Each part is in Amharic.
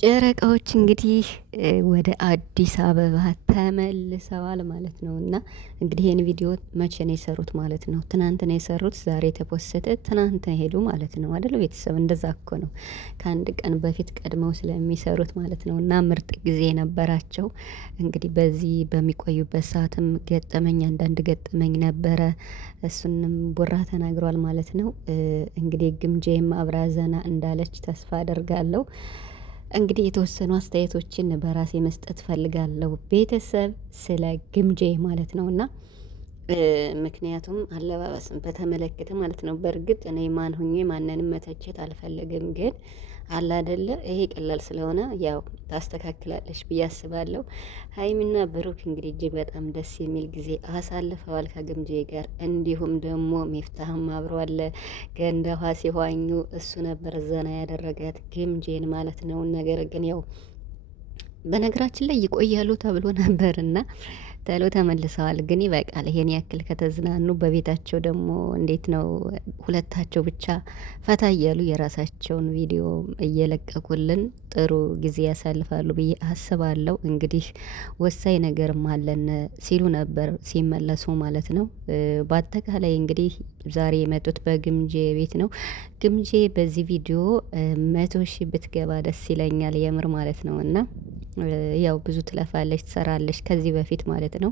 ጨረቃዎች እንግዲህ ወደ አዲስ አበባ ተመልሰዋል ማለት ነው። እና እንግዲህ ይህን ቪዲዮ መቼ ነው የሰሩት ማለት ነው? ትናንት ነው የሰሩት። ዛሬ የተፖሰተ ትናንት ሄዱ ማለት ነው አይደል? ቤተሰብ እንደዛ እኮ ነው። ከአንድ ቀን በፊት ቀድመው ስለሚሰሩት ማለት ነው። እና ምርጥ ጊዜ ነበራቸው። እንግዲህ በዚህ በሚቆዩበት ሰዓትም ገጠመኝ አንዳንድ ገጠመኝ ነበረ። እሱንም ቡራ ተናግሯል ማለት ነው። እንግዲህ ግምጄም አብራ ዘና እንዳለች ተስፋ አደርጋለሁ። እንግዲህ የተወሰኑ አስተያየቶችን በራሴ መስጠት ፈልጋለሁ ቤተሰብ ስለ ግምጄ ማለት ነው። እና ምክንያቱም አለባበስን በተመለከተ ማለት ነው። በእርግጥ እኔ ማን ሁኜ ማንንም መተቸት አልፈልግም፣ ግን አለ አይደለ ይሄ ቀላል ስለሆነ ያው ታስተካክላለች ብዬ አስባለሁ። ሀይሚና ብሩክ እንግዲህ እጅግ በጣም ደስ የሚል ጊዜ አሳልፈዋል ከግምጄ ጋር። እንዲሁም ደግሞ ሚፍታህም አብሮ አለ። ገንዳ ውሃ ሲዋኙ እሱ ነበር ዘና ያደረጋት ግምጄን ማለት ነው። ነገር ግን ያው በነገራችን ላይ ይቆያሉ ተብሎ ነበርና ተሎ ተመልሰዋል። ግን ይበቃል። ይሄን ያክል ከተዝናኑ በቤታቸው ደግሞ እንዴት ነው ሁለታቸው ብቻ ፈታ እያሉ የራሳቸውን ቪዲዮ እየለቀቁልን ጥሩ ጊዜ ያሳልፋሉ ብዬ አስባለሁ። እንግዲህ ወሳኝ ነገርም አለን ሲሉ ነበር ሲመለሱ ማለት ነው። በአጠቃላይ እንግዲህ ዛሬ የመጡት በግምጄ ቤት ነው። ግምጄ በዚህ ቪዲዮ 100,000 ብትገባ ደስ ይለኛል የምር ማለት ነው። እና ያው ብዙ ትለፋለች ትሰራለች ከዚህ በፊት ማለት ነው።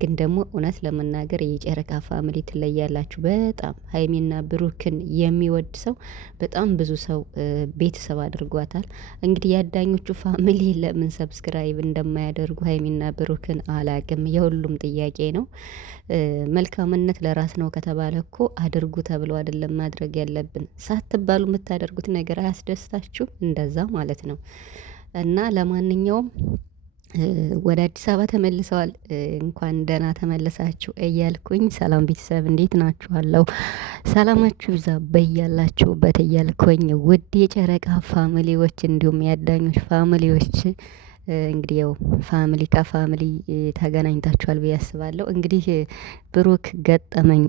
ግን ደግሞ እውነት ለመናገር የጨረቃ ፋሚሊ ትለያላችሁ በጣም። ሀይሚና ብሩክን የሚወድ ሰው በጣም ብዙ ሰው ቤተሰብ አድርጓታል። እንግዲህ የአዳኞቹ ፋሚሊ ለምን ሰብስክራይብ እንደማያደርጉ ሀይሚና ብሩክን አላቅም። የሁሉም ጥያቄ ነው። መልካምነት ለራስ ነው ከተባለ እኮ አድርጉ ተብሎ አይደለም ማድረግ ያለብን። ሳትባሉ የምታደርጉት ነገር አያስደስታችሁ? እንደዛ ማለት ነው። እና ለማንኛውም ወደ አዲስ አበባ ተመልሰዋል። እንኳን ደህና ተመለሳችሁ እያልኩኝ ሰላም ቤተሰብ እንዴት ናችኋለሁ? ሰላማችሁ ይብዛ በያላችሁበት እያልኩኝ ውድ የጨረቃ ፋሚሊዎች እንዲሁም የአዳኞች ፋሚሊዎች እንግዲህ ያው ፋሚሊ ከፋሚሊ ተገናኝታችኋል ብዬ አስባለሁ። እንግዲህ ብሩክ ገጠመኝ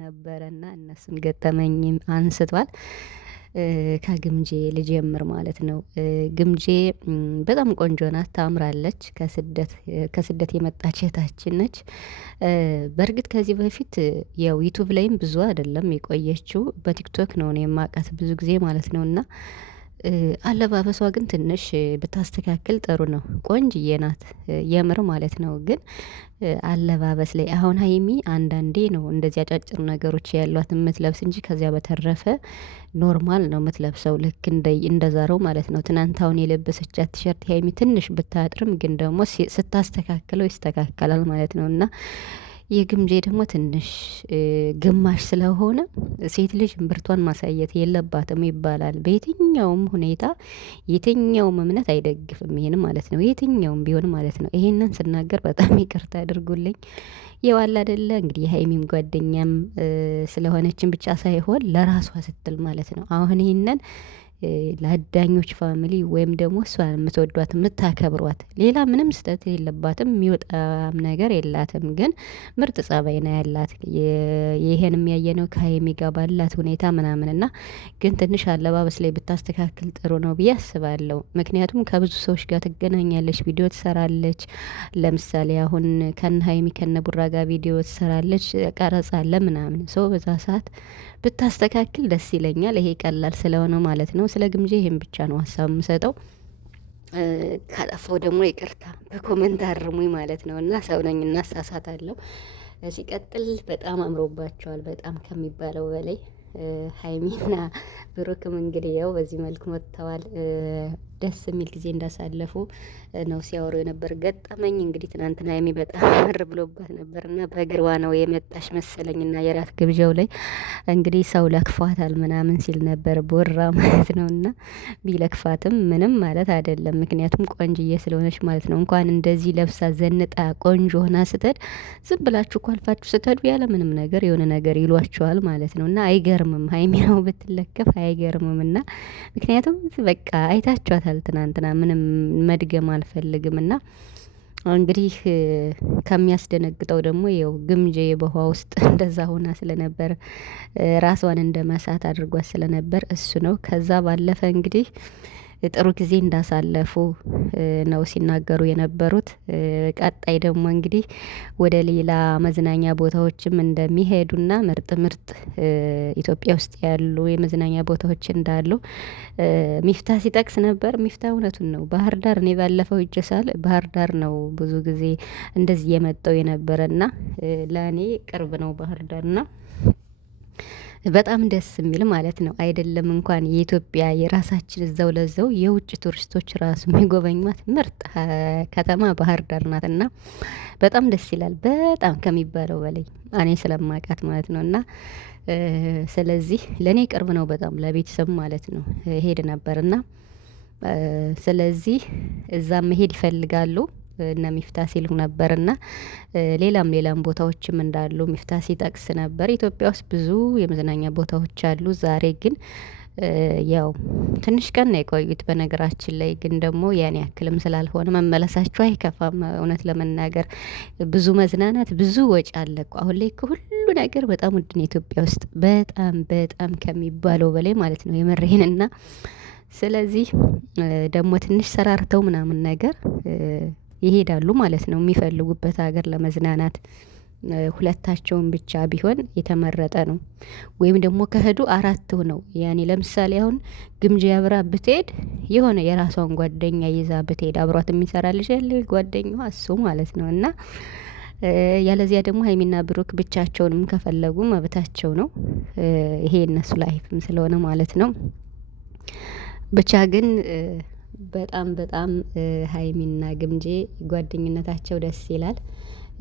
ነበረና እነሱን ገጠመኝ አንስቷል። ከግምጄ ልጀምር ማለት ነው። ግምጄ በጣም ቆንጆ ናት፣ ታምራለች። ከስደት የመጣች እህታችን ነች። በእርግጥ ከዚህ በፊት ያው ዩቱብ ላይም ብዙ አይደለም የቆየችው፣ በቲክቶክ ነው እኔ የማውቃት ብዙ ጊዜ ማለት ነው። እና አለባበሷ ግን ትንሽ ብታስተካክል ጥሩ ነው። ቆንጅዬ ናት የምር ማለት ነው። ግን አለባበስ ላይ አሁን ሀይሚ አንዳንዴ ነው እንደዚህ አጫጭር ነገሮች ያሏት የምትለብስ እንጂ ከዚያ በተረፈ ኖርማል ነው የምትለብሰው፣ ልክ እንደዛረው ማለት ነው። ትናንት አሁን የለበሰቻት ቲሸርት ሀይሚ ትንሽ ብታጥርም ግን ደግሞ ስታስተካክለው ይስተካከላል ማለት ነው። እና የግምጄ ደግሞ ትንሽ ግማሽ ስለሆነ ሴት ልጅ እምብርቷን ማሳየት የለባትም ይባላል። በየትኛውም ሁኔታ የትኛውም እምነት አይደግፍም ይሄን ማለት ነው። የትኛውም ቢሆን ማለት ነው። ይሄንን ስናገር በጣም ይቅርታ አድርጉልኝ። የዋላ አይደለ እንግዲህ የሀይሚም ጓደኛም ስለሆነችን ብቻ ሳይሆን ለራሷ ስትል ማለት ነው። አሁን ይሄንን ለአዳኞች ፋሚሊ ወይም ደግሞ እሷን የምትወዷት የምታከብሯት፣ ሌላ ምንም ስህተት የለባትም፣ የሚወጣም ነገር የላትም። ግን ምርጥ ጸባይ ነው ያላት። ይሄን የሚያየነው ከሀይሚ ጋር ባላት ሁኔታ ምናምን እና ግን ትንሽ አለባበስ ላይ ብታስተካክል ጥሩ ነው ብዬ አስባለሁ። ምክንያቱም ከብዙ ሰዎች ጋር ትገናኛለች፣ ቪዲዮ ትሰራለች። ለምሳሌ አሁን ከነ ሀይሚ ከነ ቡራ ጋር ቪዲዮ ትሰራለች፣ ቀረጻ አለ ምናምን ሰው በዛ ሰዓት ብታስተካክል ደስ ይለኛል። ይሄ ቀላል ስለሆነ ማለት ነው። ስለ ግምጄ ይሄን ብቻ ነው ሀሳብ የምሰጠው። ካጠፋው ደግሞ ይቅርታ በኮመንት አርሙኝ ማለት ነው። እና ሰው ነኝ እና እሳሳታለሁ። ሲቀጥል በጣም አምሮባቸዋል፣ በጣም ከሚባለው በላይ ሀይሚና ብሩክም እንግዲህ ያው በዚህ መልኩ መጥተዋል። ደስ የሚል ጊዜ እንዳሳለፉ ነው ሲያወሩ የነበር። ገጠመኝ እንግዲህ ትናንትና ሀይሚ በጣም ምር ብሎባት ነበርና በእግሯ ነው የመጣሽ መሰለኝና የራት ግብዣው ላይ እንግዲህ ሰው ለክፏታል ምናምን ሲል ነበር ቦራ ማለት ነውና ቢለክፋትም ምንም ማለት አይደለም። ምክንያቱም ቆንጅዬ ስለሆነች ማለት ነው። እንኳን እንደዚህ ለብሳ ዘንጣ ቆንጆ ሆና ስትሄድ ዝም ብላችሁ እኮ አልፋችሁ ስትሄዱ ያለ ምንም ነገር የሆነ ነገር ይሏቸዋል ማለት ነው። እና አይገርምም ሀይሚ ነው ብትለከፍ አይገርምም። እና ምክንያቱም በቃ አይታችኋታል ትናንትና ምንም መድገም አልፈልግም። እና እንግዲህ ከሚያስደነግጠው ደግሞ ይኸው ግምጄ በውሃ ውስጥ እንደዛ ሆና ስለነበር ራሷን እንደ መሳት አድርጓት ስለነበር እሱ ነው። ከዛ ባለፈ እንግዲህ ጥሩ ጊዜ እንዳሳለፉ ነው ሲናገሩ የነበሩት። ቀጣይ ደግሞ እንግዲህ ወደ ሌላ መዝናኛ ቦታዎችም እንደሚሄዱና ምርጥ ምርጥ ኢትዮጵያ ውስጥ ያሉ የመዝናኛ ቦታዎች እንዳሉ ሚፍታ ሲጠቅስ ነበር። ሚፍታ እውነቱን ነው። ባህር ዳር እኔ ባለፈው ይጀሳል ባህር ዳር ነው ብዙ ጊዜ እንደዚህ የመጣው የነበረና ለእኔ ቅርብ ነው ባህር ዳርና በጣም ደስ የሚል ማለት ነው። አይደለም እንኳን የኢትዮጵያ የራሳችን እዛው ለዛው የውጭ ቱሪስቶች ራሱ የሚጎበኟት ምርጥ ከተማ ባህር ዳር ናት እና በጣም ደስ ይላል። በጣም ከሚባለው በላይ እኔ ስለማውቃት ማለት ነው። እና ስለዚህ ለእኔ ቅርብ ነው በጣም ለቤተሰብ ማለት ነው። ሄድ ነበርና ስለዚህ እዛም መሄድ ይፈልጋሉ እነ ሚፍታ ሲሉ ነበርና ሌላም ቦታዎችም እንዳሉ ሚፍታ ሲጠቅስ ነበር። ኢትዮጵያ ውስጥ ብዙ የመዝናኛ ቦታዎች አሉ። ዛሬ ግን ያው ትንሽ ቀን ነው የቆዩት። በነገራችን ላይ ግን ደግሞ ያን ያክልም ስላልሆነ መመለሳቸው አይከፋም። እውነት ለመናገር ብዙ መዝናናት ብዙ ወጪ አለ እኮ አሁን ላይ ሁሉ ነገር በጣም ውድ ነው ኢትዮጵያ ውስጥ በጣም ከሚባለው በላይ ማለት ነው። የመሬንና ስለዚህ ደግሞ ትንሽ ሰራርተው ምናምን ነገር ይሄዳሉ ማለት ነው። የሚፈልጉበት ሀገር ለመዝናናት ሁለታቸውን ብቻ ቢሆን የተመረጠ ነው። ወይም ደግሞ ከሄዱ አራት ሆነው ያኔ ለምሳሌ አሁን ግምጃ አብራ ብትሄድ የሆነ የራሷን ጓደኛ ይዛ ብትሄድ አብሯት የሚሰራ ልጅ ያለ ጓደኛዋ እሱ ማለት ነው። እና ያለዚያ ደግሞ ሀይሚና ብሩክ ብቻቸውንም ከፈለጉ መብታቸው ነው። ይሄ እነሱ ላይፍም ስለሆነ ማለት ነው። ብቻ ግን በጣም ሀይሚና ግምጄ ጓደኝነታቸው ደስ ይላል።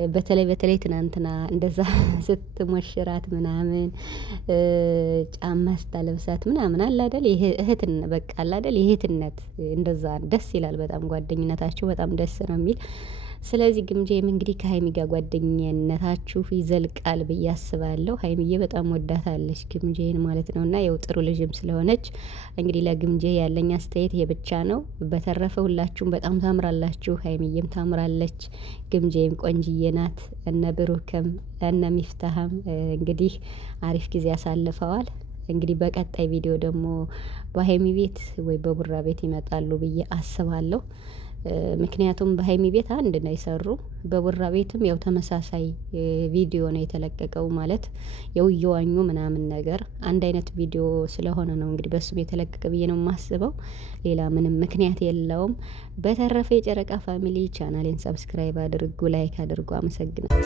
በተለይ ትናንትና እንደዛ ስትሞሽራት ምናምን ጫማ ስታለብሳት ምናምን አለ አይደል ይሄ እህትን በቃ አለ አይደል የእህትነት እንደዛ ደስ ይላል። በጣም ጓደኝነታቸው በጣም ደስ ነው የሚል። ስለዚህ ግምጄም እንግዲህ ከሀይሚ ጋር ጓደኝነታችሁ ይዘልቃል ብዬ አስባለሁ። ሀይሚዬ በጣም ወዳታለች ግምጄን ማለት ነው። እና ያው ጥሩ ልጅም ስለሆነች እንግዲህ ለግምጄ ያለኝ አስተያየት ይሄ ብቻ ነው። በተረፈ ሁላችሁም በጣም ታምራላችሁ። ሀይሚዬም ታምራለች፣ ግምጄም ቆንጅዬ ናት። እነ ብሩክም እነ ሚፍታህም እንግዲህ አሪፍ ጊዜ አሳልፈዋል። እንግዲህ በቀጣይ ቪዲዮ ደግሞ በሀይሚ ቤት ወይ በቡራ ቤት ይመጣሉ ብዬ አስባለሁ። ምክንያቱም በሀይሚ ቤት አንድ ነው የሰሩ፣ በቡራ ቤትም ያው ተመሳሳይ ቪዲዮ ነው የተለቀቀው። ማለት ያው እየዋኙ ምናምን ነገር አንድ አይነት ቪዲዮ ስለሆነ ነው እንግዲህ በሱም የተለቀቀ ብዬ ነው የማስበው። ሌላ ምንም ምክንያት የለውም። በተረፈ የጨረቃ ፋሚሊ ቻናሌን ሰብስክራይብ አድርጉ፣ ላይክ አድርጉ። አመሰግናለሁ።